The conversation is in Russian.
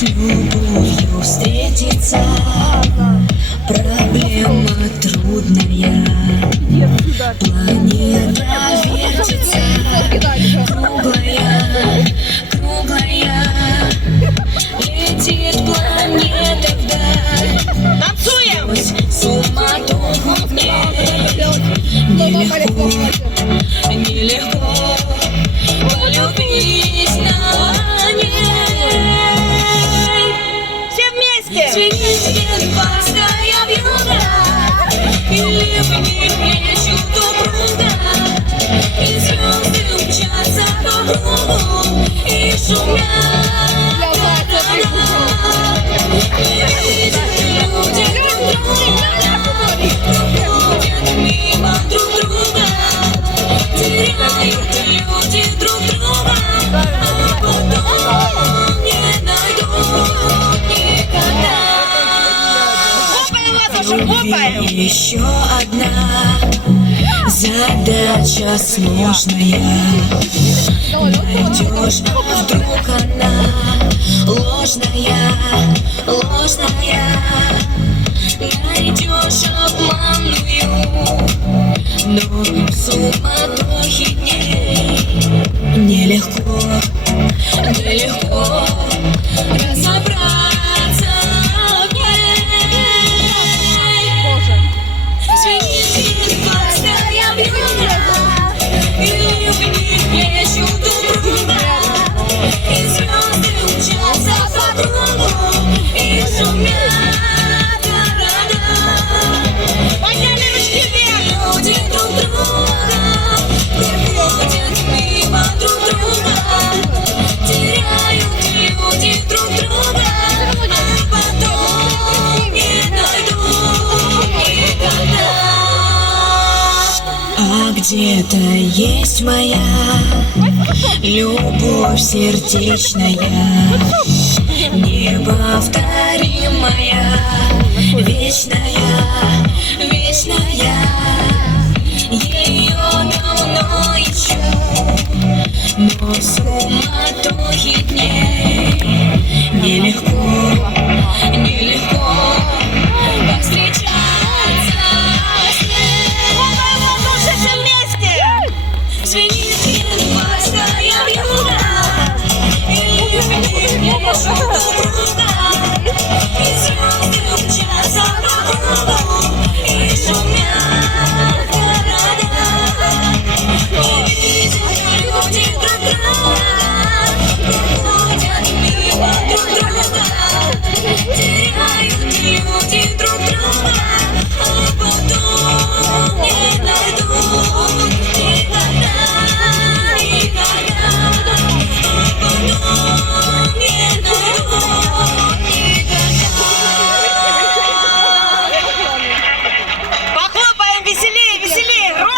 с любовью встретиться. Проблема трудная, планета вертится, круглая, круглая, летит планета вдаль. Танцуем! Суматоху в ней нелегко, нелегко полюбить на ней. Все вместе! Цветет морская вьюга, и ливни плещут упруга, и звезды мчатся по кругу, и шумят города. И видят люди друг друга, проходят мимо друг друга, теряют люди друг друга, а потом не найдут никогда. Хлопаем, Лазушек, хлопаем! Еще одна задача сложная. Найдешь, вдруг она ложная, ложная. Найдешь обманную, но в суматохе дней нелегко, нелегко разобраться в ней. Звенит морская вьюга, и ливни плещут упруга, и звезды мчатся по кругу, и шумят города. Подняли ручки вверх! Люди друг друга проходят мимо друг друга, теряют люди друг друга, а потом не найдут никогда. А где-то есть моя любовь сердечная, неповторимая, вечная, вечная. Ее давно ищу, но в суматохе